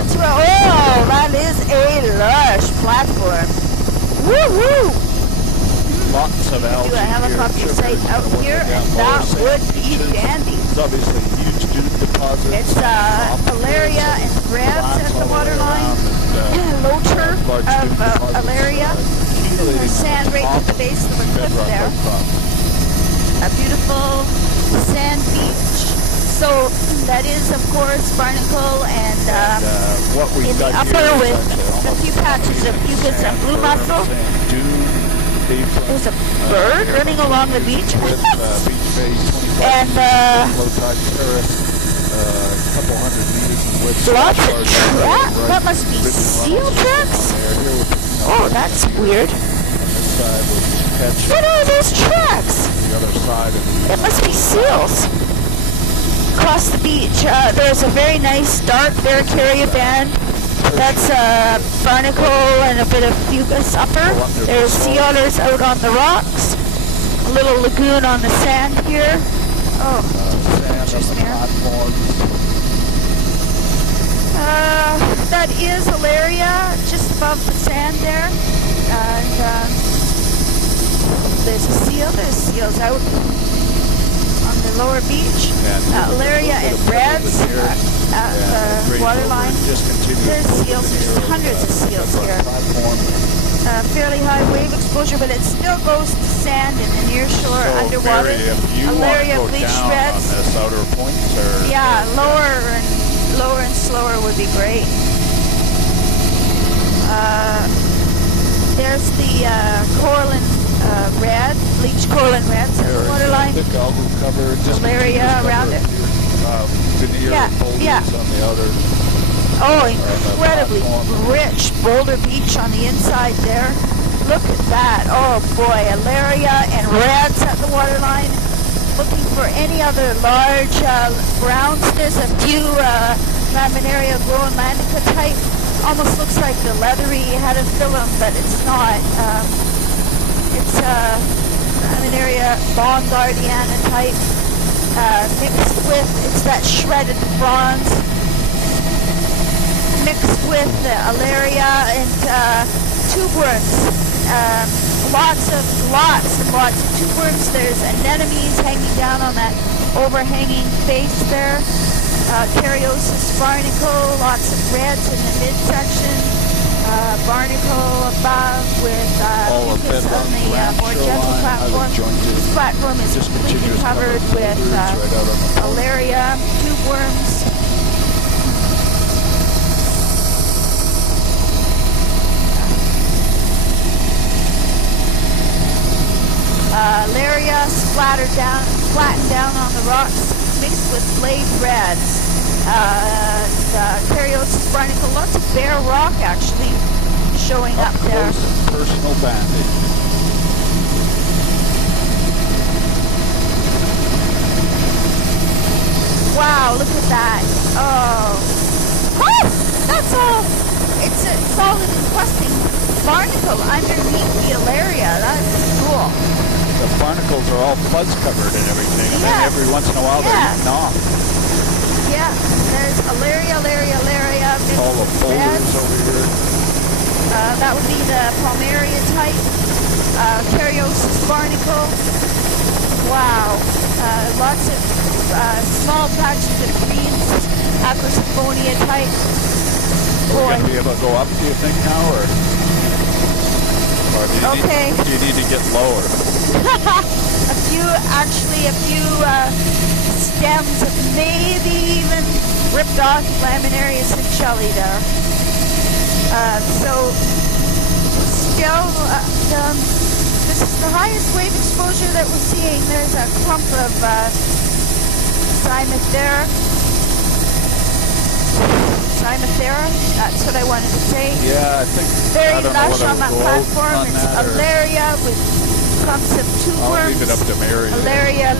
turns around. Oh, that is a lush platform. Woo-hoo! Lots of algae. Do a helicopter site out here, and that would be dandy. It's obviously huge dune deposits. It's Alaria and Reds at the waterline. Low turf of Alaria. There's sand right at the base of the cliff there. A beautiful sand beach. So that is, of course, Barnacle and in the upper with a few patches of fucus and blue mussel. There's a bird running along the beach. And lots of tracks. That must be seal tracks? Oh, that's weird. What are those tracks? It must be seals. Across the beach, there's a very nice dark Barracaria band. That's barnacle and a bit of fucus upper. There's sea otters out on the rocks. A little lagoon on the sand here. Oh, pictures there. That is Alaria, just above the sand there. And there's a seal. There's seals out on the lower beach. Alaria and Reds at the waterline. There's seals. There's hundreds of seals here. Fairly high wave exposure, but it still goes to sand in the near shore underwater. Alaria bleached Reds. Yeah, lower and slower would be great. There's the Coralline Red, bleached Coralline Reds at the waterline. Alaria around it. Yeah. Oh, incredibly rich boulder beach on the inside there. Look at that. Oh boy, Alaria and Reds at the waterline. Looking for any other large browns. There's a few Laminaria groenlandica type. Almost looks like the leathery hadaphyllum, but it's not. It's Laminaria bongardiana type. Mixed with, it's that shredded bronze, mixed with the Alaria and tube worms. Lots of tube worms. There's anemones hanging down on that overhanging face there. Cariosis barnacle, lots of reds in the midsection. Barnacle above with fucus on the more gentle platform. This platform is completely covered with Alaria, tube worms. Alaria flattened down on the rocks, mixed with blade reds. Cariosis barnacle, lots of bare rock actually showing up there. Personal banding. Wow, look at that. Oh, that's all. It's all an encrusting barnacle underneath the Alaria. That's cool. The barnacles are all fuzz covered and everything, and then every once in a while they're eaten off. Yeah, there's Alaria. All the boulders over here. That would be the Palmaria type. Cariosis barnacle. Wow. Lots of small patches of greens. Acrosiphonia type. Are we going to be able to go up, do you think, now, or do you need to get lower? a few stems have maybe even ripped off Laminaria cinchelli there. So still, this is the highest wave exposure that we're seeing. There's a clump of Cymathera, that's what I wanted to say. Yeah, I think. Very lush on that platform. It's Alaria with clumps of tube worms. I'll leave it up to Mary. Alaria.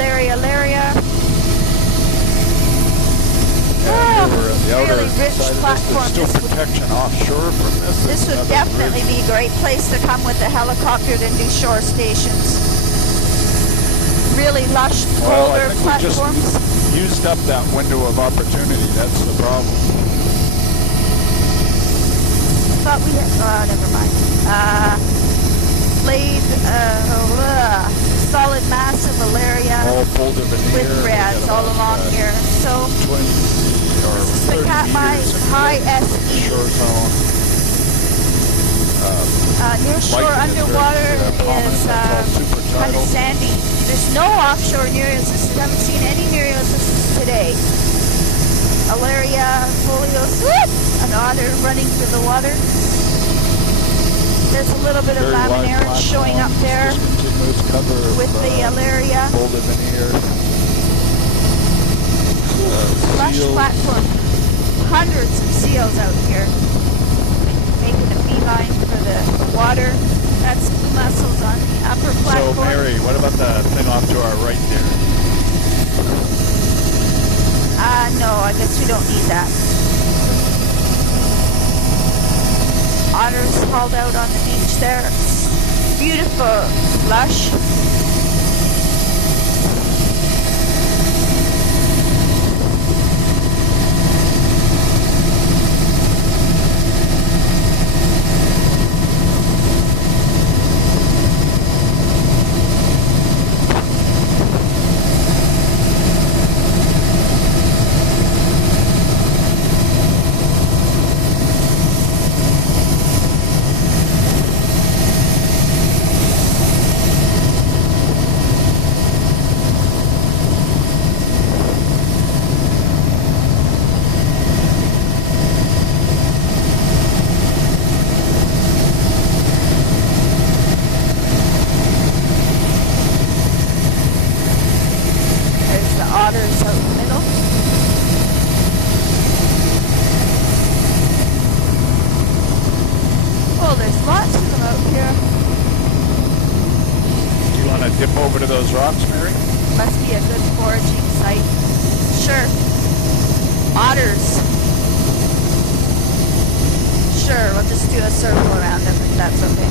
Really rich platform. There's still protection offshore from this. This would definitely be a great place to come with a helicopter to do shore stations. Really lush boulder platforms. We just used up that window of opportunity. That's the problem. thought we had, never mind. Laid, solid mass of Alaria All boulder veneer. with reds all along here. So, this is the Katmai High SE. Shore zone. Near shore underwater is kind of sandy. There's no offshore Nereus. I haven't seen any Nereus today. Alaria, folios, an otter running through the water. There's a little bit of laminaris showing up there with the Alaria. Boulder veneer. Lush platform. Hundreds of seals out here. Making a beeline for the water. That's mussels on the upper platform. So, Mary, what about the thing off to our right there? No, I guess we don't need that. Otters hauled out on the beach there. Beautiful, lush. Otters out in the middle. Oh, there's lots of them out here. Do you want to dip over to those rocks, Mary? Must be a good foraging site. Sure. Otters. Sure, we'll just do a circle around them if that's okay.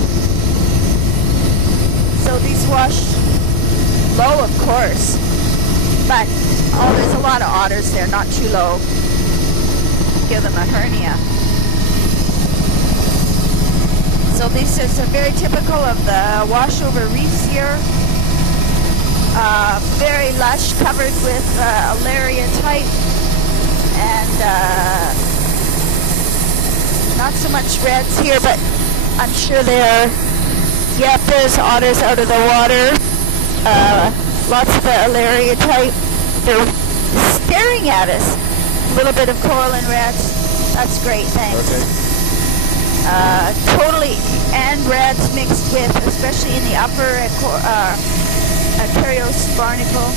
So these wash low, of course. But, oh, there's a lot of otters there, not too low. Give them a hernia. So this is very typical of the washover reefs here. Very lush, covered with Alaria type. And not so much reds here, but I'm sure there are, yep, there's otters out of the water. Lots of the Alaria type. They're staring at us. A little bit of coral and reds. That's great, thanks. Okay. Totally, and reds mixed with, especially in the upper Acarios barnacle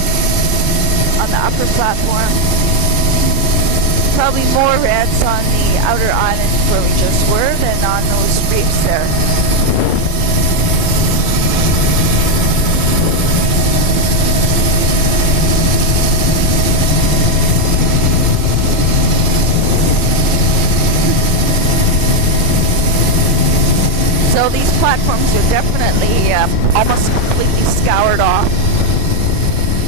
on the upper platform. Probably more reds on the outer island where we just were than on those reefs there. So these platforms are definitely almost completely scoured off.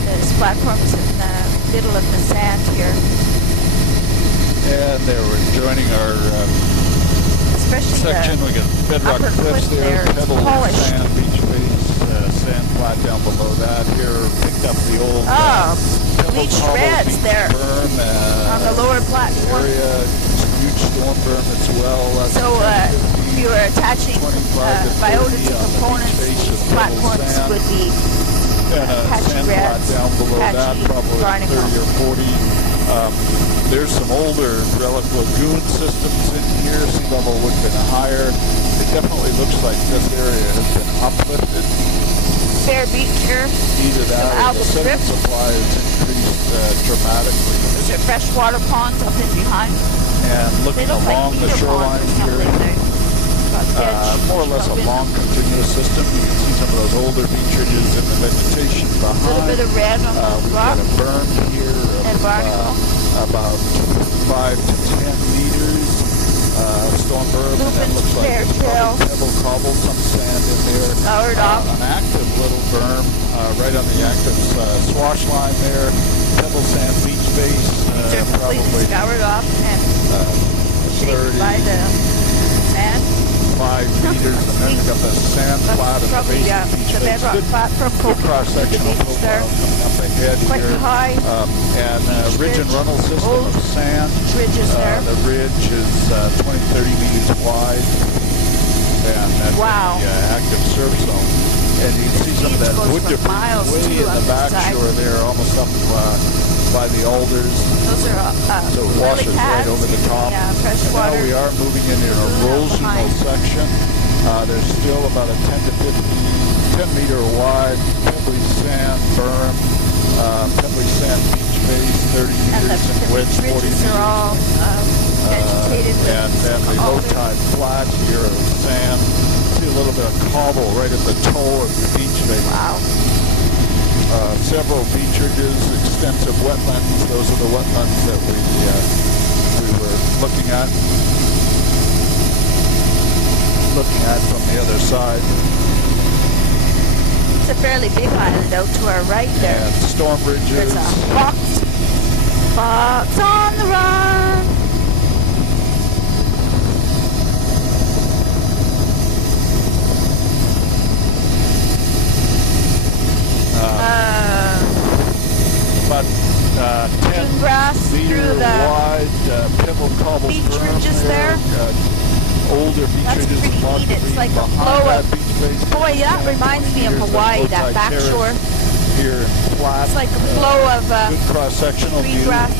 There's platforms in the middle of the sand here. And there we're joining our Especially section. We got bedrock upper cliffs cliff there, there. pebble, Polished. sand, beach face, sand flat down below that. Here, picked up the old bleach reds there berm, on the lower platform. area, huge storm berm as well. So if you were attaching biota to components, these platforms would be patchy sand flat reds, down below that, patchy probably barnacle. 30 or 40. There's some older relic lagoon systems in here. Sea level would have been higher. It definitely looks like this area has been uplifted. Fair beach here. Either that or the sediment supply has increased dramatically. Those are freshwater ponds up in behind. And looking along the shoreline here, more or less a long continuous system. You can see some of those older beach ridges and the vegetation behind. A little bit of red on those rocks. We've got a berm here of about 5 to 10 meters. Storm berm, and that looks like it's probably pebble cobble, some sand in there. Scoured off. An active little berm right on the active swash line there. Pebble sand beach base. These are completely scoured off and shaped by the sand. 5 meters, and then we got the sand flat at the base of the beach the face. bedrock flat from Good cross-sectional the beach there. profile coming up ahead Quite here. high. And ridge and runnel system Old of sand. ridges there. The ridge is 20, 30 meters wide. And that's wow. the active surf zone. And you can see some of that wood debris way in the back shore there, almost up by the alders. Those are so it washes right over the top. Yeah, fresh water. Now we are moving into an erosional section. There's still about a 10 to 10 meter wide pebbly sand berm, pebbly sand beach face, 30 meters in width, 40 meters. Are all vegetated with and then the low tide flat here of sand. See a little bit of cobble right at the toe of the beach face. Wow. Several beach ridges, extensive wetlands. Those are the wetlands that we were looking at from the other side. It's a fairly big island out to our right there. And storm bridges. There's a fox on the run. About 10 grass meter through the wide pebble cobble beach berm ridges there. Older beach That's ridges pretty and neat. It's like a behind flow that of beach face. boy, that reminds me of Hawaii, that back shore. Here flat. It's like a flow of good cross-sectional green view. grass.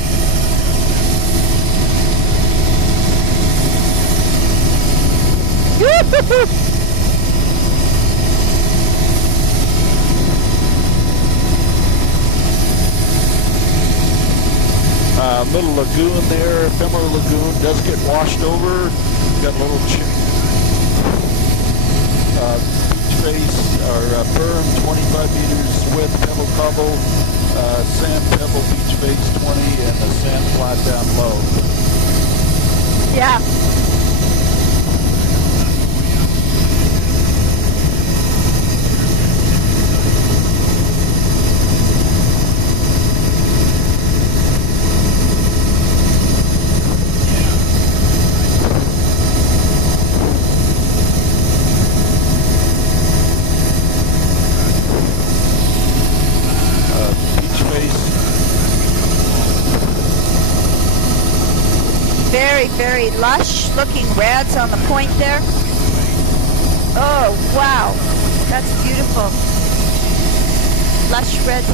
Little lagoon there, ephemeral lagoon, does get washed over. Got a little beach face or berm, 25 meters width, pebble cobble, sand pebble beach face 20, and the sand flat down low. Yeah. Very lush looking reds on the point there. Oh wow, that's beautiful. Lush red.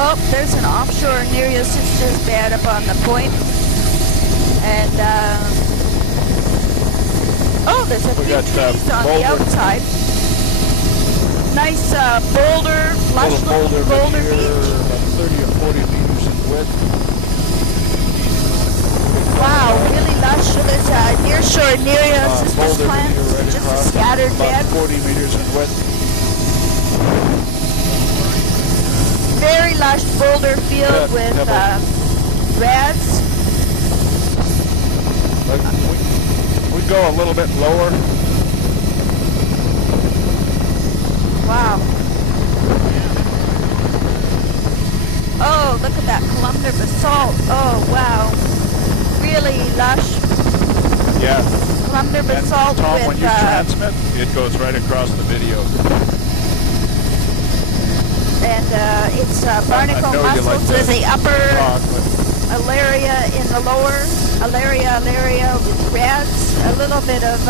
Oh, there's an offshore near your sister's bed up on the point. And, oh, there's a few trees on the outside. Nice boulder, lush looking boulder beach. About 30 or 40 meters in width. Wow, really lush. So there's a near shore near your sister's plant. Right Just a scattered bed. About 40 meters in width. Very lush boulder field with reds. We we go a little bit lower. Wow. Oh, look at that columnar basalt. Oh, wow. Really lush. Yeah. Columnar basalt and Tom, with... when you transmit, it goes right across the video. And it's barnacle mussels in the upper, alaria in the lower, alaria with reds, a little bit of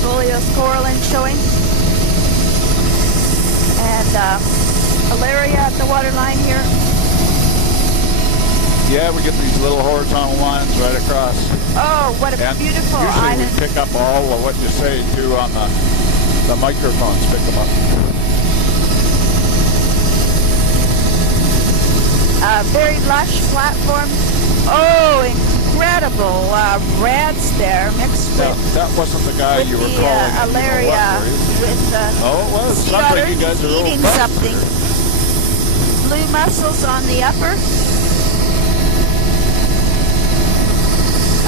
Pholioscoralin showing, and alaria at the waterline here. Yeah, we get these little horizontal lines right across. Oh, what a beautiful island. Usually we pick up all of what you say too on the microphones, pick them up. Very lush platform. Oh, incredible rads there mixed with. That wasn't the guy you were calling. Alaria with oh, it was. sea Sounds otters like you guys are eating something. Blue mussels on the upper.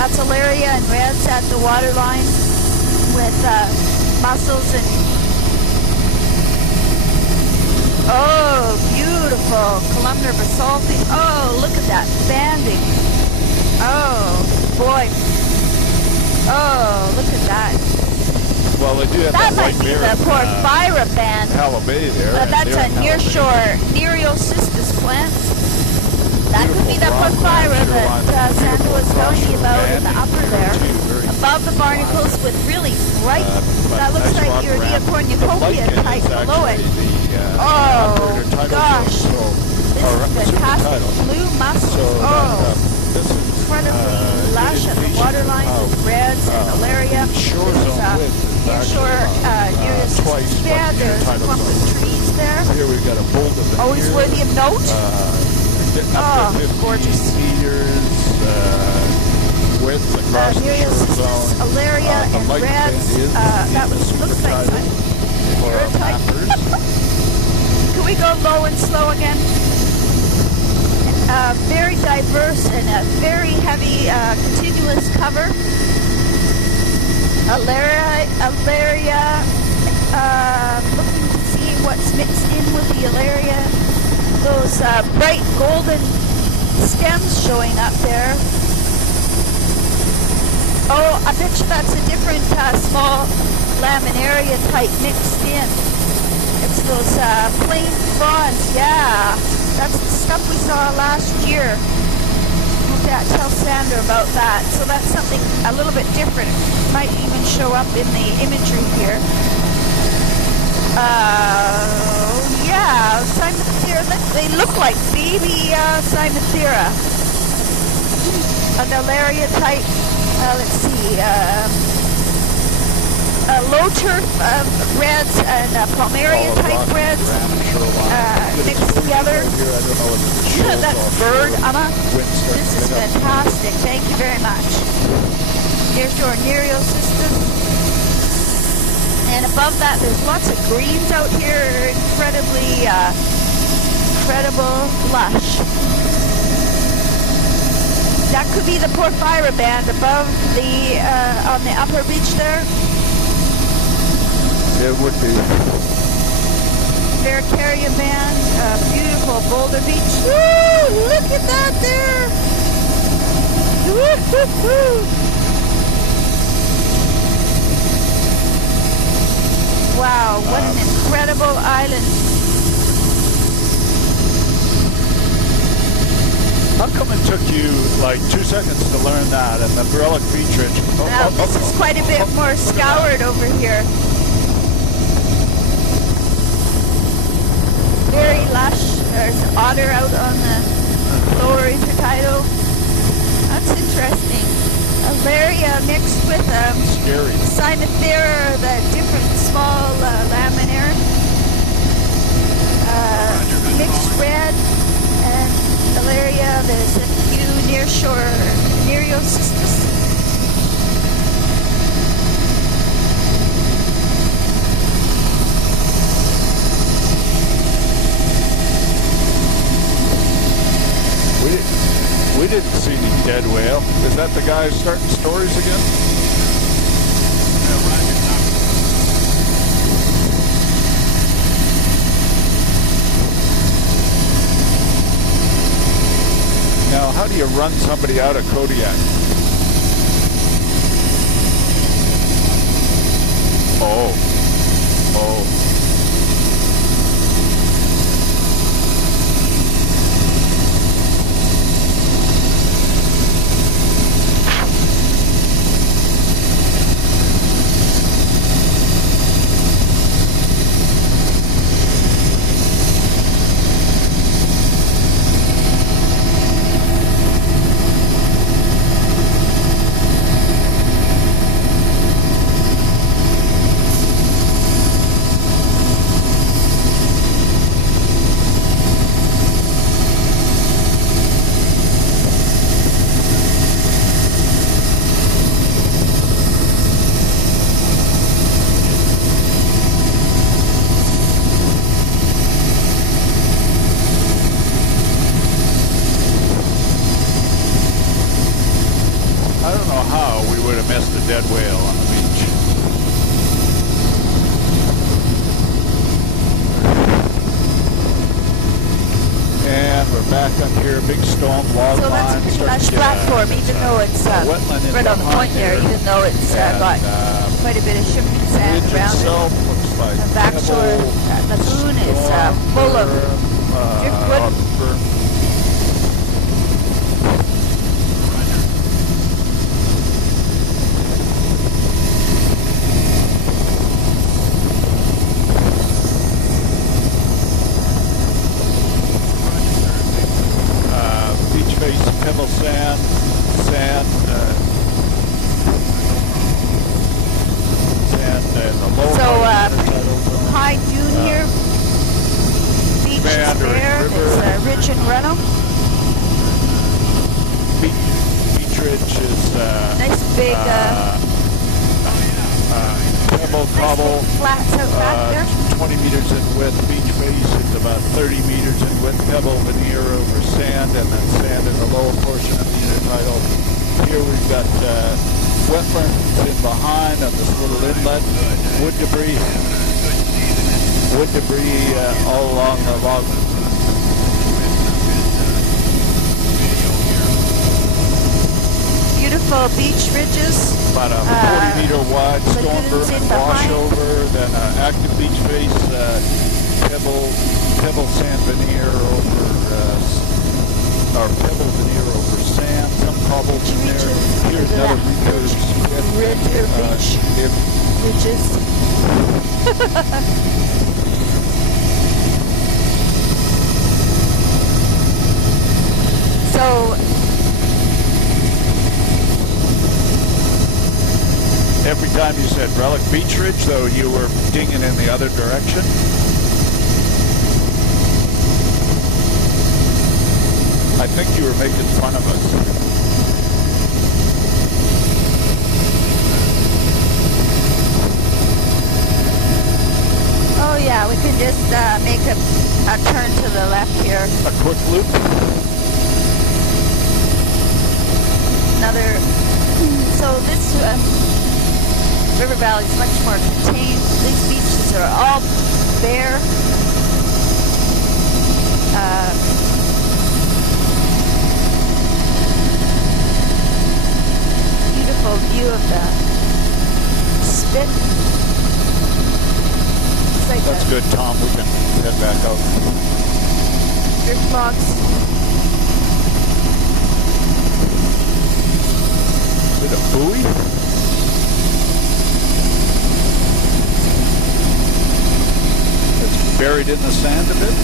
That's alaria and reds at the waterline with mussels and. Oh, beautiful columnar basaltic. Oh, look at that banding. Oh, boy. Oh, look at that. Well, they do have that might be the Porphyra band. Hallow Bay there. That's a nearshore Nereocystis plant. That could be the Porphyra that Sandra was telling me about in the upper there. Above the barnacles with really bright, that looks like Urea cornucopia type below it. Oh, gosh. This is fantastic. Blue mussels. Oh, incredibly lush at the waterline with reds and alaria. Nearshore Nereocystis band. There's a clump of trees there. Here we've got a boulder. Always worthy of note. Oh, gorgeous. Meters width across the shore zone. Alaria and reds. That looks like type. Can we go low and slow again? Very diverse and a very heavy continuous cover. Alaria, looking to see what's mixed in with the alaria. Those bright golden stems showing up there. Oh, I bet you that's a different small laminaria type mixed in. It's those plain fronds, yeah. That's the stuff we saw last year. Tell Sandra about that. So that's something a little bit different. It might even show up in the imagery here. Yeah, Cymathera. They look like baby Cymathera. An alaria type. Let's see. Low turf reds and Palmaria type reds mixed together. That bird, Amma. This is fantastic. Thank you very much. Nearshore Nereocystis. And above that, there's lots of greens out here. Incredible lush. That could be the Porphyra band above the on the upper beach there. It would be. Varicaria band, beautiful Boulder Beach. Woo! Look at that there! Woo-hoo-hoo! Wow, what an incredible island. How come it took you like 2 seconds to learn that and the Borelic Beach Ridge? Now, this is quite a bit more scoured over here. Very lush. There's otter out on the lower intertidal. That's interesting. Alaria mixed with Cymathera, the different small laminaria. Mixed red and alaria. There's a few nearshore Nereocystis. We didn't see any dead whale. Is that the guy starting stories again? Now, how do you run somebody out of Kodiak? Oh. Missed a dead whale on the beach. And we're back up here, big storm, log so line. So that's a pretty nice platform, even though it's right on the point there, even though it's got quite a bit of shifting sand around it. Looks like the backshore lagoon is full of driftwood. Pebble sand, sand in the lower high dune here, beach is there, there's Ridge and Renham. Beach Ridge is nice big pebble cobble, nice flats out back there. 20 meters in width. Beach face is about 30 meters in width. Pebble veneer over sand, and then sand in the lower portion of the intertidal. Here we've got wetlands in behind on this little inlet. Wood debris all along the log. Beautiful beach ridges. About a 40-meter wide storm burn washover, then active beach face, pebble sand veneer over, or pebble veneer over sand, some cobbles in there. Here's another beach ridges. So every time you said Relic Beach Ridge, though, you were dinging in the other direction. I think you were making fun of us. Oh yeah, we can just make a turn to the left here. A quick loop. Another. So this river valley is much more contained. These beaches are all bare. Beautiful view of the spit. Like that's good, Tom. We can head back out. drift logs. Is it a buoy? It's buried in the sand a bit?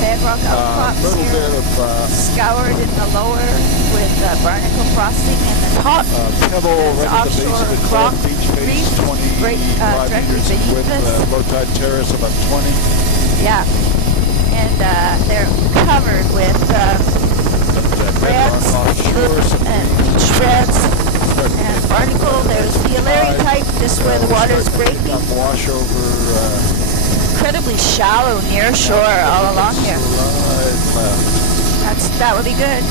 Bedrock outcrops here, bit of, scoured in the lower with barnacle frosting, and the top pebble right at the base of the rock beach face, 25 meters in width, low tide terrace about 20. Yeah, and they're covered with reds and beach reds. just where the water's breaking. Wash over. Incredibly shallow near shore all along here. That would be good.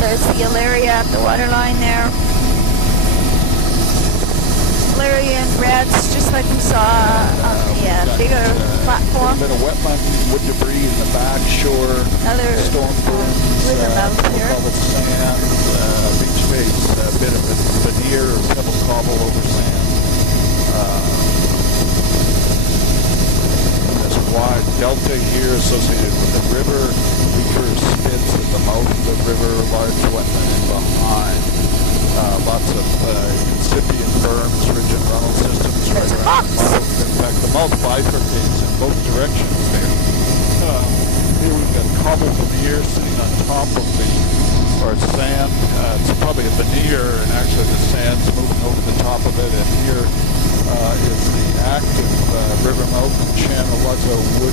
There's the Alaria at the waterline there. Alaria and reds, just like we saw on the bigger platform. A bit of wetland, wood debris in the back shore. Another storm burns, river mouth here. cobble sand, beach face, a bit of a veneer or pebble cobble over sand. This wide delta here associated with the river. Weaker spits at the mouth of the river, large wetland in behind. Lots of incipient berms, ridge and runnel systems right around the mouth. In fact, the mouth bifurcates in both directions there. Here we've got cobble veneer sitting on top of the, or sand. It's probably a veneer, and actually the sand's moving over the top of it. And here is the active river mouth channel. Lots of wood.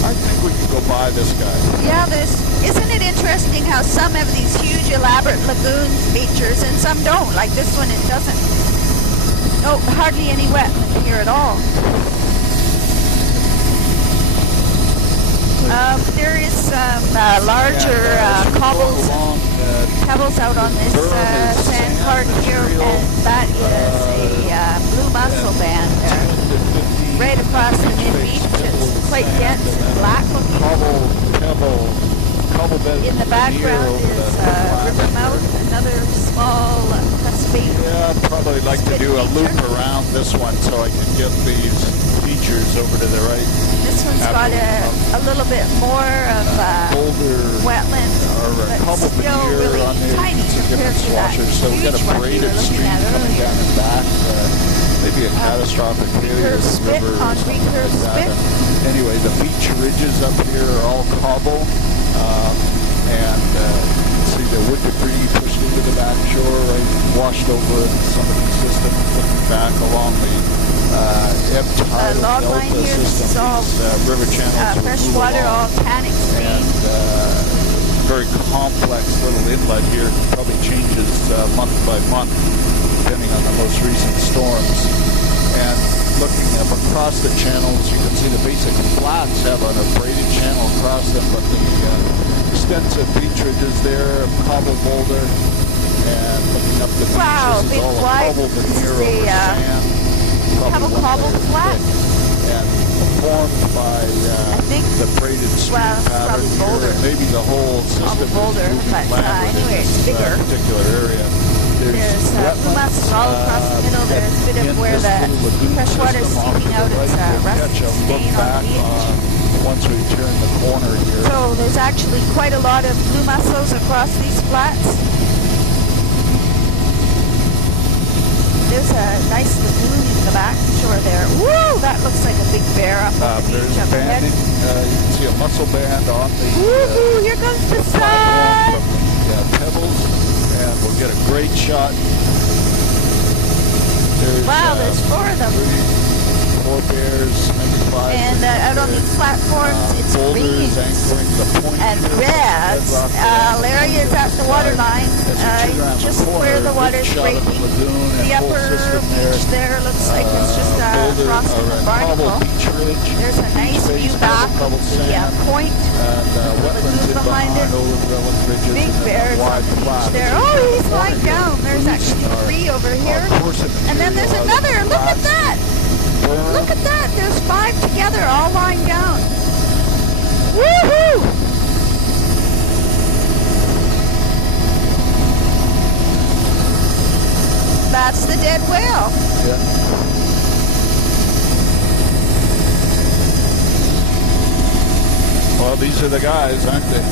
I think we can go by this guy. Yeah, isn't it interesting how some have these huge elaborate lagoon features and some don't? Like this one, it doesn't. No, hardly any wetland here at all. There is some larger pebbles out on this sand cart here, and that is a blue mussel band there. Right across the mid-beach. It's quite dense and black looking. Cobble bed. In the background is river mouth, another small cuspy. Yeah, I'd probably like to do a loop around this one so I can get these features over to the right. This one's got a little bit more of wetland, but still really tiny compared to that so we got a braided stream coming down and back. Maybe a catastrophic failure of the river or something like that. Anyway, the beach ridges up here are all cobble, and you can see the wood debris pushed into the back shore, right, washed over in some of these systems, looking back along the ebb tide delta system. These river channels fresh water, all tannic steam. Very complex little inlet here, probably changes month by month, depending on the most recent storms. And looking up across the channels, you can see the basic flats have an abraded channel across them, but the extensive beach ridges there, cobble boulder, and looking up the beach, this is all a cobble veneer over sand. Cobble flat. And formed by the braided stream pattern here, and maybe the whole system is moving landward in this particular area. There's blue mussels all across the middle. There's a bit of where the fresh water is seeping out. It's a rusty stain on the beach. Once we turn the corner here. So there's actually quite a lot of blue mussels across these flats. There's a nice lagoon in the back shore there. Woo! That looks like a big bear up on the beach up ahead. You can see a mussel band on the woohoo! Here comes the sun! From the pebbles, and we'll get a great shot. Wow, there's 4 of them. 4 bears, maybe 5. And out on these platforms, it's green and red. Alaria is at the water line, just where the water's breaking. The upper beach there looks like it's just crossing the barnacle. There's a nice view back of the point, the lagoon behind it. Big bears on the beach there. Oh, he's lying down. There's actually 3 over here. And then there's another. Look at that. Look at that. There's 5 together, all lying down. Woohoo! That's the dead whale. Yeah. Well, these are the guys, aren't they?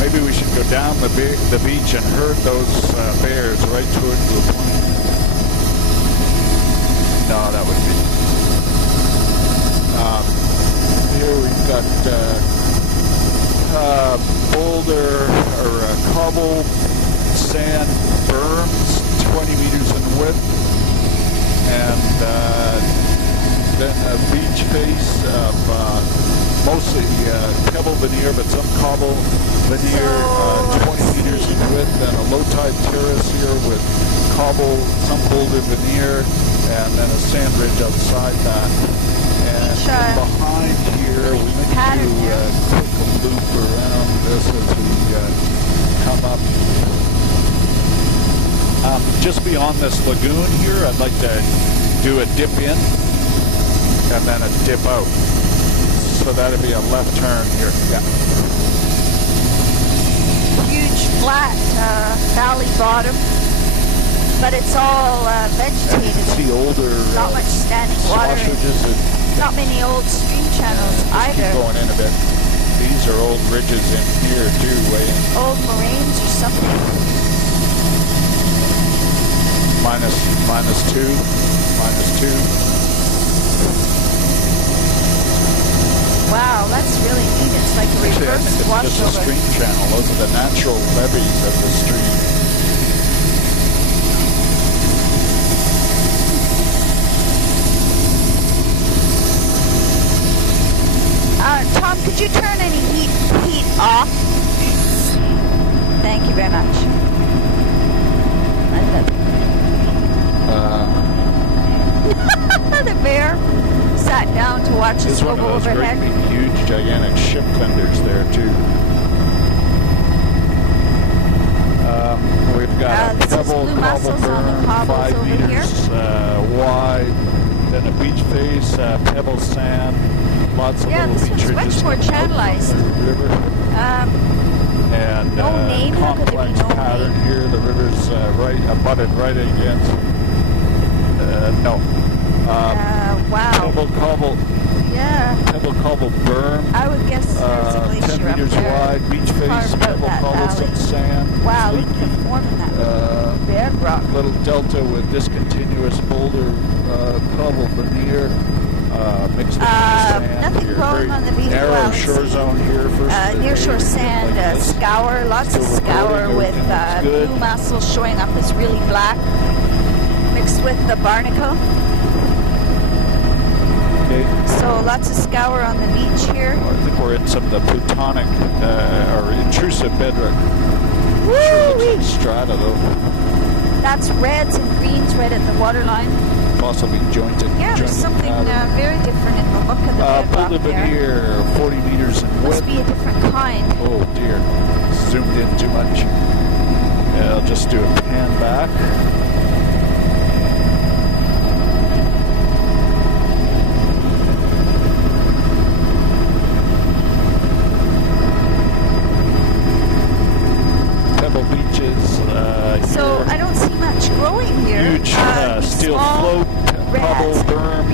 Maybe we should go down the beach and herd those bears right towards the point. No, that would be. Here we've got boulder or cobble sand berms, 20 meters in width, and then a beach face of mostly pebble veneer, but some cobble veneer, 20 meters in width, and a low tide terrace here with cobble, some boulder veneer, and then a sand ridge outside that. And behind here, we need to quick loop around this as we come up. Just beyond this lagoon here, I'd like to do a dip in and then a dip out. So that'd be a left turn here. Yeah. Huge flat valley bottom, but it's all vegetated. And you can see older not much standing water. Not many old stream channels either. Keep going in a bit. These are old ridges in here too, way in. Old moraines or something. minus two. Wow, that's really neat. It's like a reverse washover. It's just a stream channel. Those are the natural levees of the stream. Tom, could you turn any heat off? Thank you very much. The bear sat down to watch us go overhead. Great big, huge, gigantic ship fenders there too. We've got a pebble cobble berm, 5 meters wide, then a beach face, pebble sand, lots of little beach ridges. Much more channelized. River. And no name. complex pattern here. The river's abutted right against. No. Wow. Pebble cobble. Yeah. Pebble cobble berm. I would guess there's a glacier 10 meters up there. wide, beach face, pebble cobble, some sand. Wow, look at the form in that bedrock. Little delta with discontinuous boulder cobble veneer. Mixed with sand. Nothing here. growing on the beach. Narrow shore zone here. Near shore sand, scour, lots of scour with blue mussels showing up as really black, mixed with the barnacle. Okay. So lots of scour on the beach here. I think we're in some of the plutonic or intrusive bedrock. Woo! Sure looks like strata though. That's reds and greens right at the waterline. Possibly jointed. Yeah, there's something very different in the look of the bedrock boulder veneer, 40 meters in width. Must be a different kind. Oh dear, zoomed in too much. Yeah, I'll just do a pan back. Pebble beaches. So I don't see much growing here. Huge steel float, cobble berm,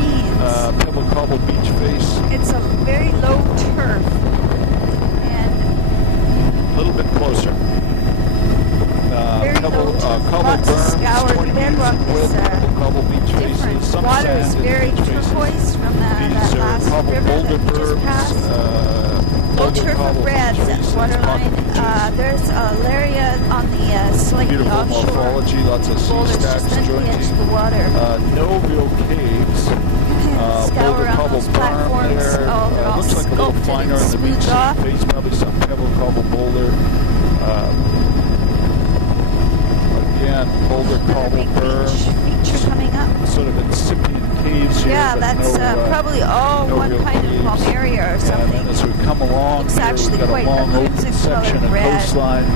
pebble cobble beach face. It's a very low turf. And a little bit closer. Cobble berm, 20 meters in width, cobble beach faces, some water sand is very turquoise from that last river that we just passed. Low turf of reds at the waterline. There's Laria on the slightly beautiful offshore. Morphology, lots of sea stacks jointing. The water. No real caves. Boulder cobble berm there. Looks like a little finer on the beach face, probably some pebble cobble boulder. Again, boulder cobble berm. Feature coming up. Sort of incipient caves here. Yeah, that's probably all one kind of palmaria or something. And as we come along, it's here, actually we've got quite a long open section of coastline.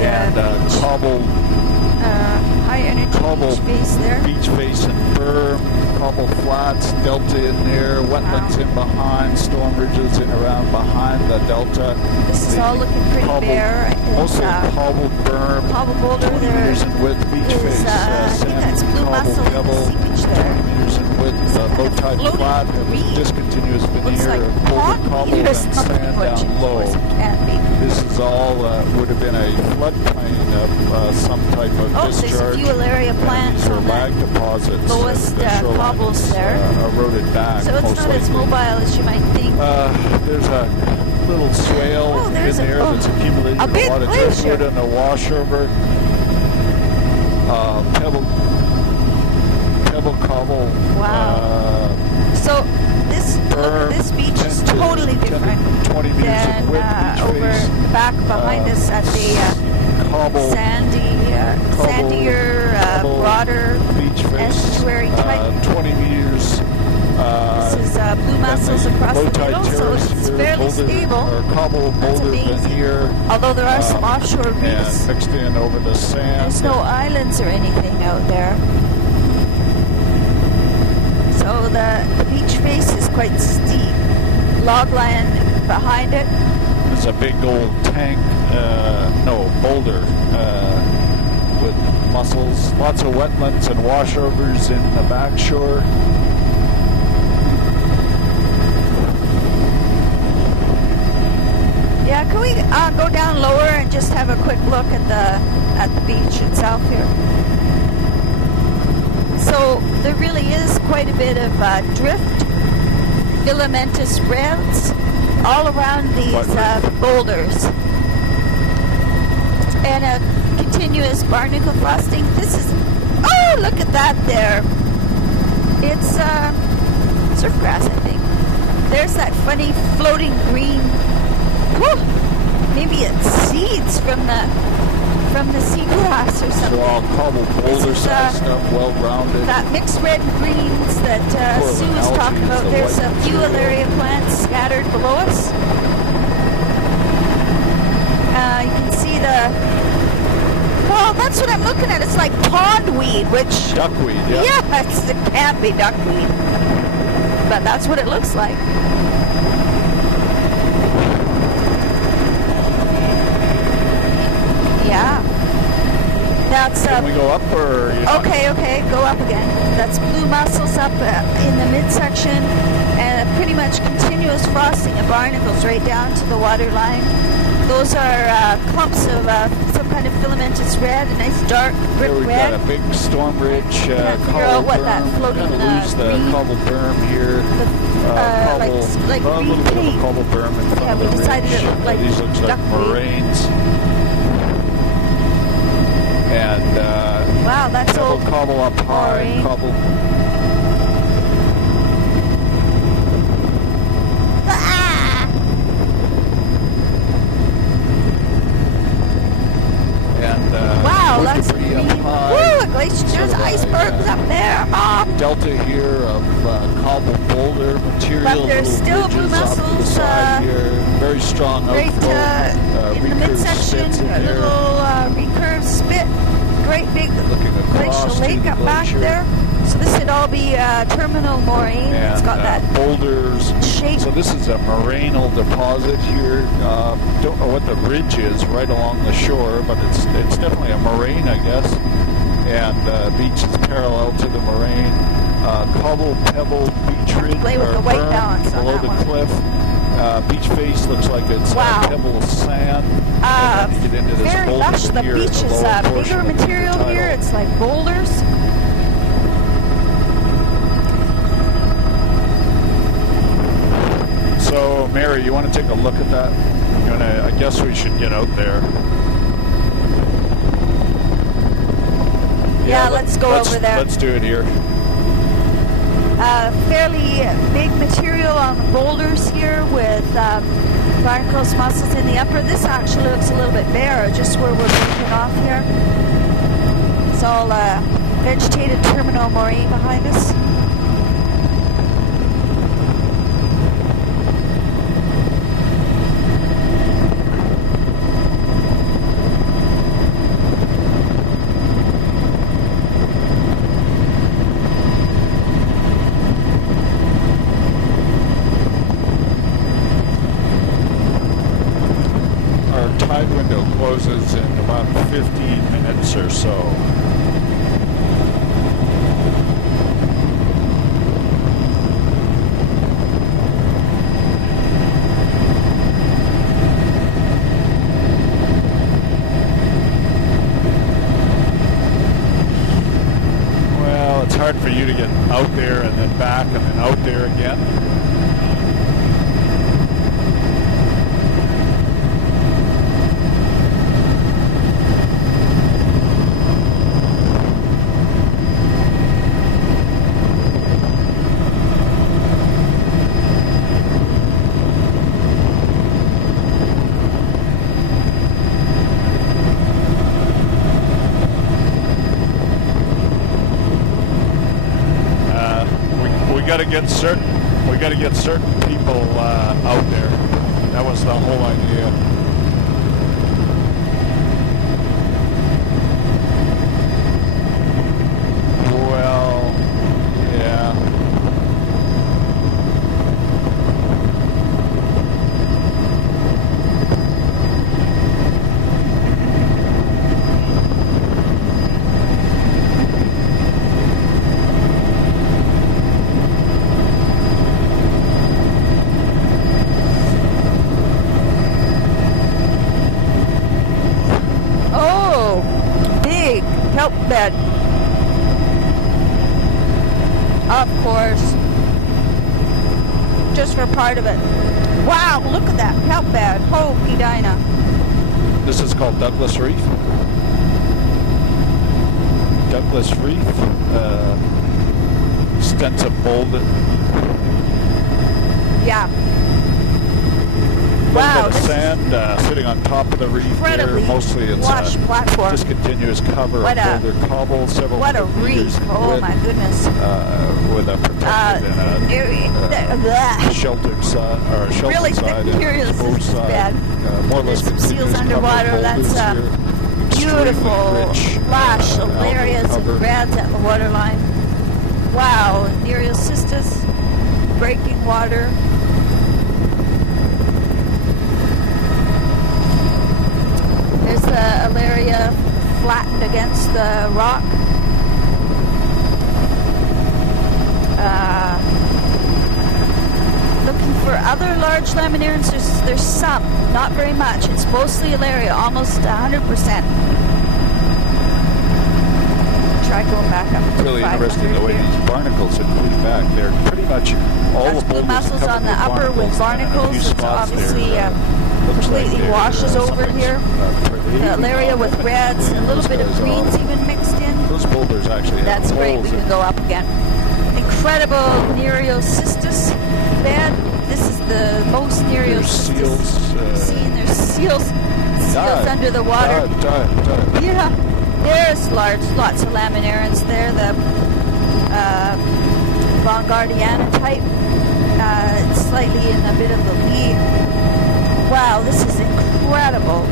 And cobble. High energy beach face there. Beach face and berm, cobble flats, delta in there, wetlands in behind, storm ridges in around behind the delta. This is all looking pretty bare. Mostly cobbled berm, cobble boulder there. Meters in width, beach face, that's blue mussel pebble, beach there. 20 meters in width, low tide flat, discontinuous veneer, boulder cobble and sand down low. This is all would have been a floodplain of some type of discharge. There's a few Alaria plants these are on lag deposits. lowest cobbles there. Eroded back. So it's not as mobile as you might think. There's a little swale in there that's accumulating a lot of driftwood and a washover. Pebble cobble. Wow. So different 20 meters than in width, beach over face. the back behind us at the Cobble, sandier, cobble, broader beach face, estuary type. 20 meters. This is blue mussels across the middle, so it's fairly stable. Or cobble That's boulder amazing. than here. Although there are some offshore reefs. And mixed in over the sand. There's no islands or anything out there. So the beach face is quite steep. Logland behind it. There's a big old tank, boulder with mussels. Lots of wetlands and washovers in the back shore. Yeah, can we go down lower and just have a quick look at the beach itself here? So there really is quite a bit of drift, filamentous reds all around these boulders, and a continuous barnacle frosting. This is, oh, look at that there. It's surf grass, I think. There's that funny floating green. Whew, maybe it's seeds from the seagrass or something. So all cobble boulder size stuff, well rounded. That mixed red and greens that Sue was talking about. There's a few Alaria plants scattered below us. You can see well, that's what I'm looking at. It's like pondweed, which... Duckweed, yeah. Yeah, it can't be duckweed. But that's what it looks like. Yeah. That's Can we go up or? Okay, go up again. That's blue mussels up in the midsection, and pretty much continuous frosting of barnacles right down to the water line. Those are clumps of some kind of filamentous red, a nice dark brick Here we've red. got a big storm ridge Figure out what that floating lose the green, cobble berm here. like a green little bit of a paint. cobble berm in front Yeah, of we the decided ridge. it looked like These looks like duckweed. moraines. And Wow, that's pebble old cobble up high, moraine. cobble. Ah! And Wow, wood that's debris green. up high. Woo, a glacier. There's Sort of icebergs up there, Mom. Delta here of cobble boulder material. But there's little still blue ridges off to the mussels, side here. Very strong Right outflow. in the recurve midsection, spits in a here. little recurve spit. Great big Looking across glacial to lake the up back glacier. there. So this would all be terminal moraine. And It's got that boulders. shape. So this is a morainal deposit here. Don't know what the ridge is right along the shore, but it's definitely a moraine, I guess. And beach is parallel to the moraine. Cobble, pebble, beach ridge Play with or the white berm balance on below that the one. cliff. Beach face looks like it's Wow. pebble sand. And then you get into this Very boulder lush. The here in beach the is lower portion bigger of the material here. intertidal. It's like boulders. So, Mary, you want to take a look at that? I guess we should get out there. Yeah, let's go over there. Let's do it here. Fairly big material on the boulders here with barnacles, mussels in the upper. This actually looks a little bit bare, just where we're moving off here. It's all vegetated terminal moraine behind us. Tide window closes in about 15 minutes or so. Well, it's hard for you to get out there and then back and then out there again. got to get certain people out there. That was the whole idea. Well, yeah. Kelp bed. Of course. Just for part of it. Wow, look at that kelp bed. Holy Dinah. This is called Douglas Reef. Douglas Reef. Extensive boulder. Yeah. Wow, bit of sand sitting on top of the reef here. Mostly it's platform. Just continuous cover of boulder cobble, several what a reef! Oh my goodness! With a protected and sheltered side or a sheltered really side and exposed side. More or less some seals underwater. That's beautiful, lush areas and reds at the waterline. Wow, Nereocystis, breaking water. There's the Alaria flattened against the rock. Looking for other large laminarans. There's some, not very much. It's mostly Alaria, almost 100%. Try going back up to really interesting the way these barnacles have cleaned back. They're pretty much all the blue mussels on the upper with barnacles. It's obviously completely washes over here. The Alaria with reds, a little bit of greens even mixed in. Those boulders actually That's great. We can go up again. Incredible Nereocystis bed. This is the most Nereocystis seen. There's seals under the water. Yeah. There's lots of laminarans there. The Bongardiana type. It's slightly in a bit of the lead. Wow, this is incredible.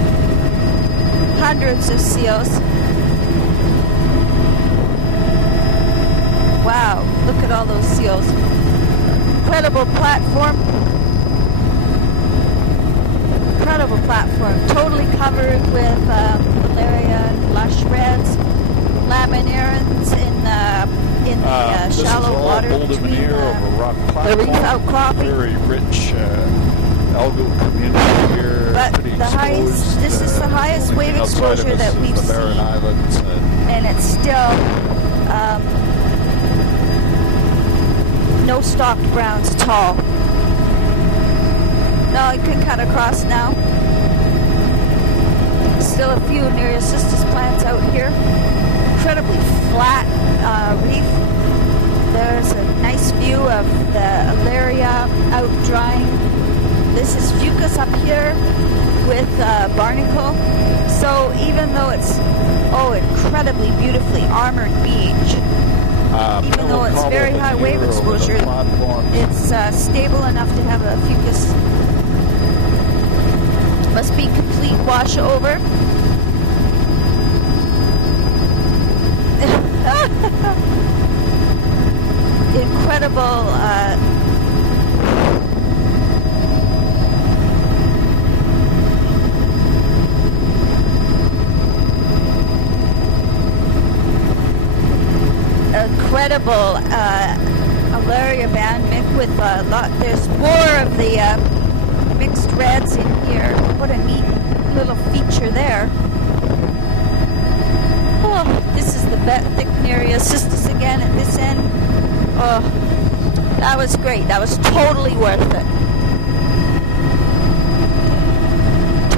Hundreds of seals. Wow, look at all those seals. Incredible platform. Incredible platform. Totally covered with Alaria and lush reds. Laminarans in the shallow water between the reef outcropping. Very rich algal community here. But this is the highest wave exposure that we've seen. Islands, and it's still no stocked grounds at all. No, you can cut across now. Still a few Nereocystis plants out here. Incredibly flat reef. There's a nice view of the Alaria out drying. This is Fucus up here with barnacle. So even though it's incredibly beautifully armored beach, even though it's very high wave exposure, it's stable enough to have a Fucus. Must be complete washover. Incredible Alaria band mixed with there's more of the mixed reds in here. What a neat little feature there. Oh, this is the thick Nereocystis again at this end. Oh, that was great. That was totally worth it.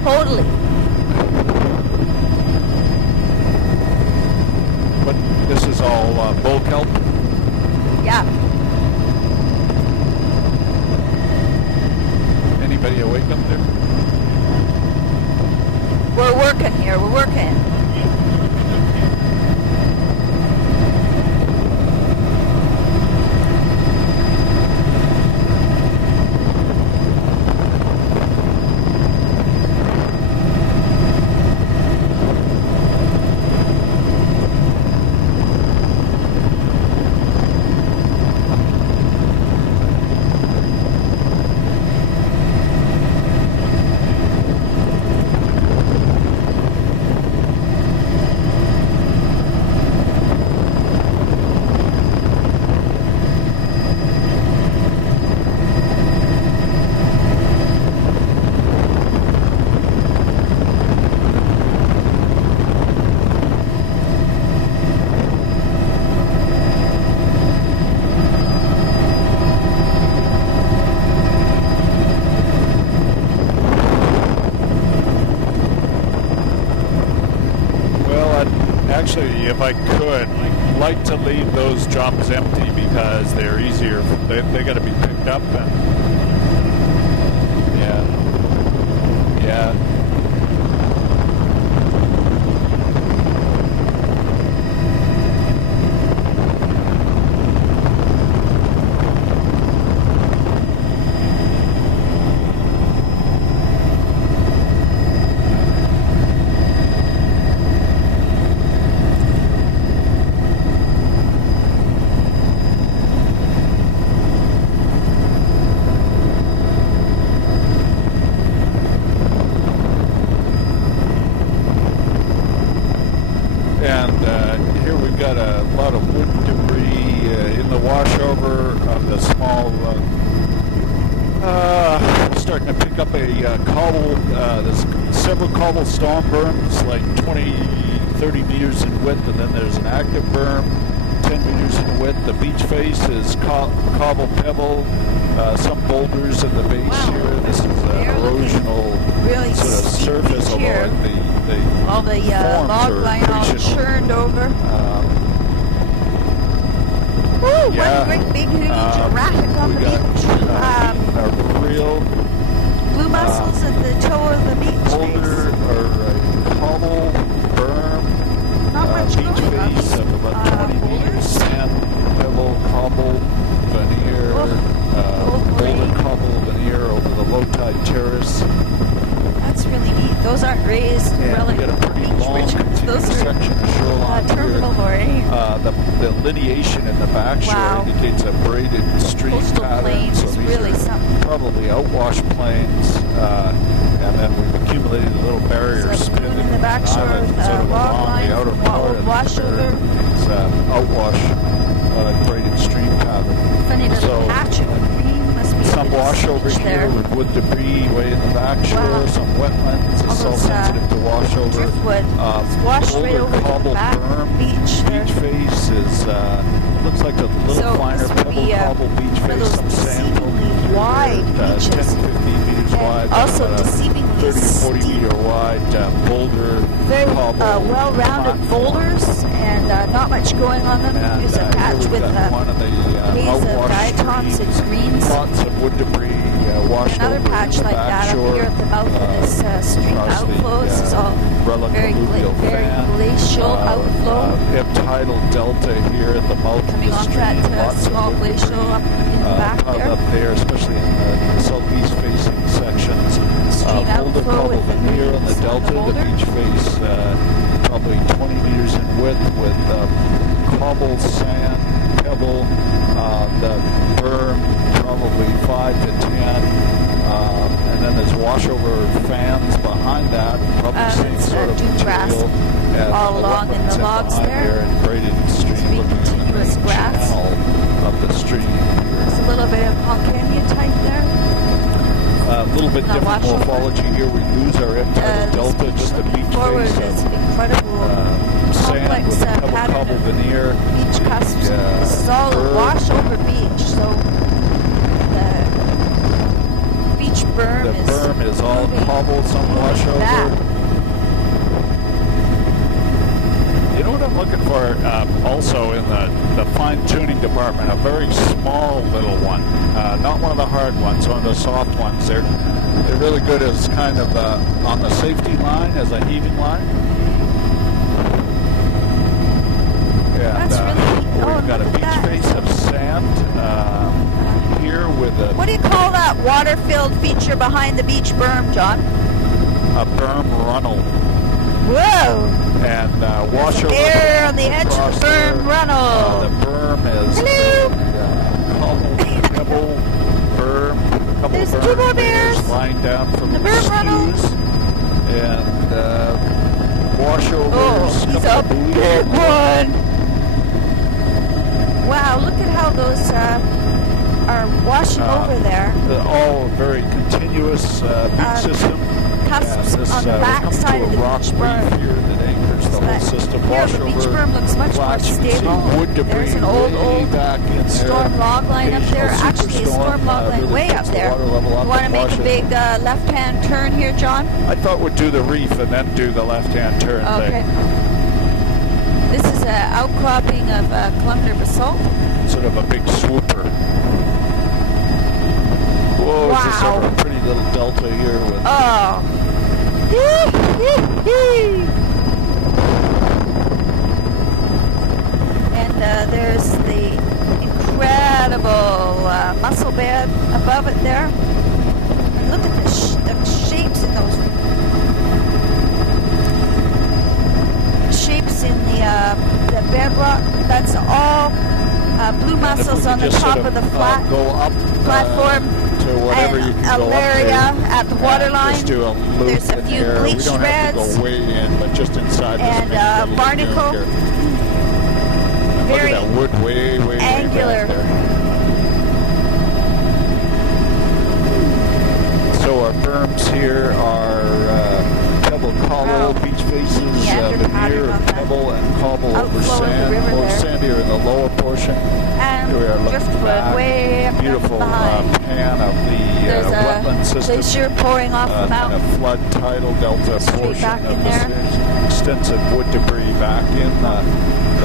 Totally. But this is all bull kelp? Yeah. Anybody awake up there? We're working here. We're working. if I could, like to leave those drums empty because they're easier. They got to be picked up and yeah. Here we've got a lot of wood debris in the washover of the small. Starting to pick up a cobble. There's several cobblestone berms, like 20, 30 meters in width, and then there's an active berm, 10 meters in width. The beach face is cobble pebble. Some boulders at the base here. This is erosional really sort of surface, here. All the log line all churned over. Woo! Yeah. One great big huge graphic on the beach. A real blue mussels at the toe of the beach boulder face. or cobble berm. Not much beach going on. face of about 20 meters. Sand, pebble, cobble, veneer, boulder, cobble, veneer over the low tide terrace. That's really neat. Those aren't raised And we got a pretty long Those are section of shoreline terminal here. lorry. The lineation in the back shore indicates a braided stream Coastal pattern. plains So is these really are something. probably outwash plains. And then we've accumulated a little barrier There's a spin lagoon in the back shore island with sort of log along line the outer from part old of washover. It's outwash braided stream pattern. Funny little So, patch of green must be some washover here here with wood debris way in the back shore, Wow. some wetlands. It's all sensitive to washover. Driftwood. It's washed right Boulder over the cobble back berm. beach there. Beach face is looks like a little So finer this would pebble be, cobble beach one of face, those some sand deceivingly wide 10 beaches. to 15 meters And wide, also about a deceivingly 30 to 40 steep. meter wide boulder Very cobble well-rounded platform. boulders and not much going on them. And There's a here patch we've with got one of the haze of outwash diatoms and streams, greens. lots of wood debris washed Another over patch in the like back that shore, up here at the mouth of this stream across outflow. the, This is all very alluvial fan. glacial outflow. Ebb tidal delta here at the mouth Coming of the off stream. that Lots of small wood glacial debris, up in the back piled there. up there, especially in the southeast facing sections. Stream Boulder outflow cobble with the veneer on the greens on the delta, the boulder. beach face probably 20 meters in width with cobble, sand, pebble, the berm probably 5 to 10. And then there's washover fans behind that, probably same that's sort of dune grass material. And all the along in wetlands the logs behind there. And braided stream It's being looking in the continuous main grass. channel of the stream. There's a little bit of Poncandia type there. A little bit Now different washover. morphology here. We lose our ebb tidal This delta, beach just a looking beach forward face is of incredible sand complex with a pebble pattern cobble of veneer. beach cusps. This is all a berm. washover beach, so the beach berm The is berm is all moving cobble, some back. washover. You know what I'm looking for also in the fine-tuning department? A very small little one. Not one of the hard ones, one of the soft ones. They're really good as kind of on the safety line, as a heaving line. And, That's really neat. we've got a Look at beach that. face of sand here with What do you call that water-filled feature behind the beach berm, John? a berm runnel. Whoa! And washover There on the edge of across the berm there. runnel. The berm is Hello. cobble, pebble, berm. A couple There's of two more berm bears. lying down from The the berm runnel. skews. And washovers. Oh, he's a couple of buoys. big one. Wow, look at how those are washing over there. All very continuous beach system. Cusps And this, on the back we're coming side to of a the rock beach reef berm. here that anchors the whole system. Here, the beach Washover berm looks much more flats. You can see stable. wood debris There's an old back in there. storm log line up there. Occasional Actually, a superstorm, storm log line really way takes up the there. water level up You want to and make wash a it. big left-hand turn here, John? I thought we'd do the reef and then do the left-hand turn Okay. thing. This is an outcropping of columnar basalt. Sort of a big swooper. Whoa, Wow. is this over a pretty little delta here with... Oh. And there's the incredible mussel bed above it there. And look at the shapes in those shapes in the bedrock. That's all blue mussels on the top of the flat go up platform. To whatever and you can go Alaria up to, at the waterline. Just do a loop There's a in few here. bleach We don't have to shreds. go way in, but just inside this And, big little barnacle. lagoon here. And Very look at that wood way angular. back there. So our berms here are pebble cobble, Oh. beach faces, Meander pattern veneer, on the pebble, and cobble over outflow of the sand. river More there. sandier in the lower portion. And Here we are looking driftwood back. way up Beautiful behind. pan of the There's wetland a system. glacier pouring off the And mountain. a flood tidal delta Straight portion back of in this there. extensive wood debris back in the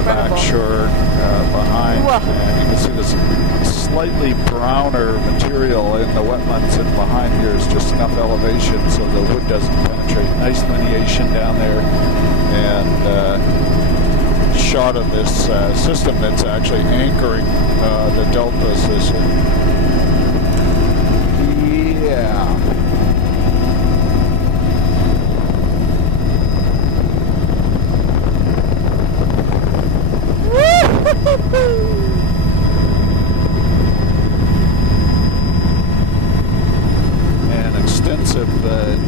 back Incredible. shore behind. Whoa. And you can see this slightly browner material in the wetlands, and behind here is just enough elevation so the wood doesn't penetrate. Nice lineation down there, and shot of this system that's actually anchoring the delta system. Yeah. An extensive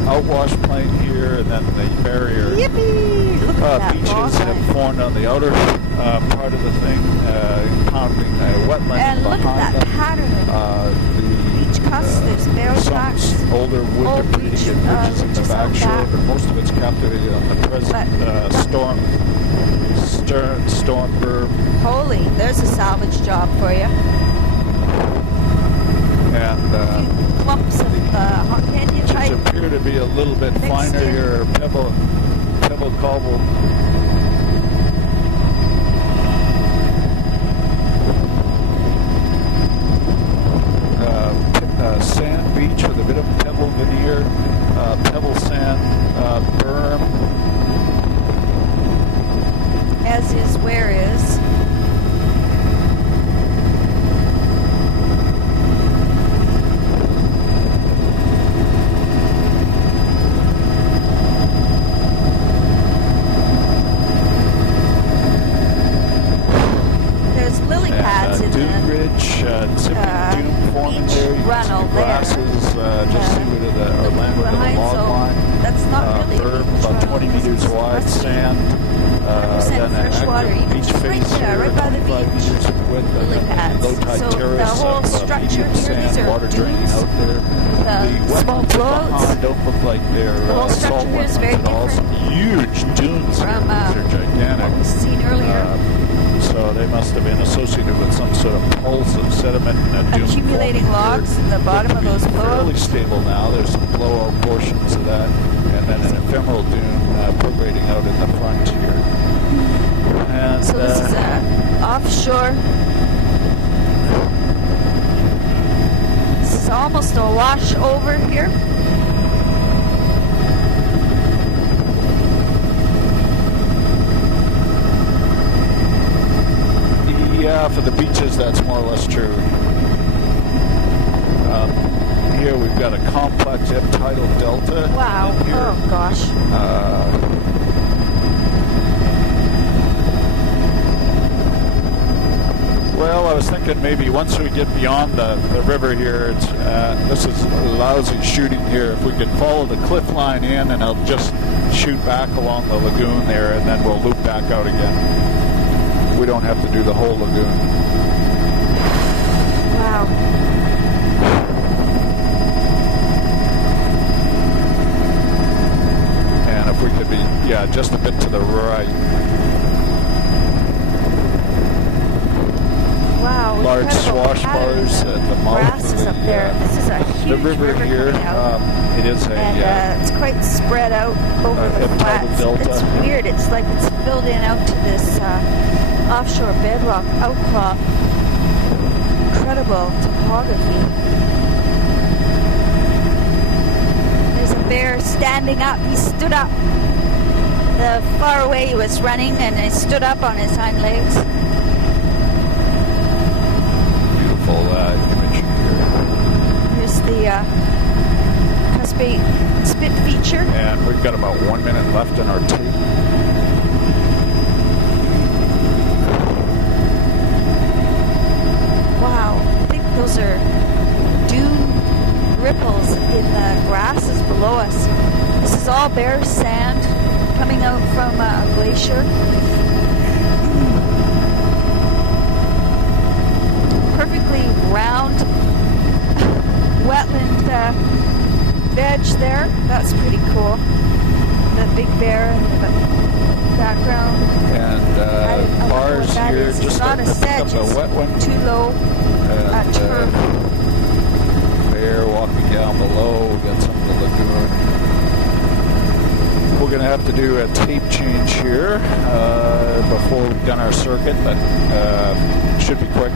outwash plain here, and then the barrier. Yippee! Look at that Beaches log have line. formed on the outer part of the thing, encountering a wetland And look behind at that them. pattern. Beach cuts, there's barrel some tracks. older wood Old debris beach, and bridges in the ridges back out shore, back. but most of it's captivated on the present storm berm. Holy, there's a salvage job for you. And Clumps of hot candy which type. appear to be a little bit Mixed finer in. here, pebble cobble. Sand beach with a bit of pebble veneer, pebble sand berm. As is where is. There's lily pads in Dune the Ridge, tipping dune forming beach there. You can runnel see grasses just see rid of the land with the behind, log so line. that's not really a Berm beach about runnel, 20 this meters is wide, rusty. sand. 100% Then an fresh water, active even beach just right face there, here, right by the 25 beach. meters in width, and Lily then pads. low tide So the terrace whole of structure medium here, these sand, are water draining dunes. out there. The small wetlands floats. behind don't look like they're The whole salt structure here is wetlands very at all. Some different huge dunes here. from These are gigantic. what was seen earlier. So they must have been associated with some sort of pulse of sediment and dune Accumulating forming here. logs in the bottom of those Fairly blowouts. stable now. There's some blowout portions of that, and then an ephemeral dune perforating out in the front here. And So this is offshore. This is almost a wash over here. yeah, for the beaches, that's more or less true. Here we've got a complex tidal delta. Wow. Here. Oh gosh. Well, I was thinking maybe once we get beyond the river here, it's, this is lousy shooting here. If we could follow the cliff line in, and I'll just shoot back along the lagoon there, and then we'll loop back out again. We don't have to do the whole lagoon. Wow. And if we could be, yeah, just a bit to the right. Wow. Large incredible swash pattern bars of at the mouth grasses rocks up there. This is a the huge river here. coming out. It is a And it's quite spread out over the tidal flats. delta. It's weird. It's like it's filled in out to this offshore bedrock outcrop. Incredible topography. There's a bear standing up. He stood up. The far away he was running, and he stood up on his hind legs. beautiful image here. Here's the cuspate spit feature. And we've got about 1 minute left in our tape. Wow, I think those are dune ripples in the grasses below us. This is all bare sand coming out from a glacier. Perfectly round wetland veg there. That's pretty cool. The big bear in the background. And I don't know bars what that here is. just It's not starting a to pick sedge, up the it's wet one. too low And turf. bear walking down below. We've got some of the lagoon. We're going to have to do a tape change here before we've done our circuit, but should be quick.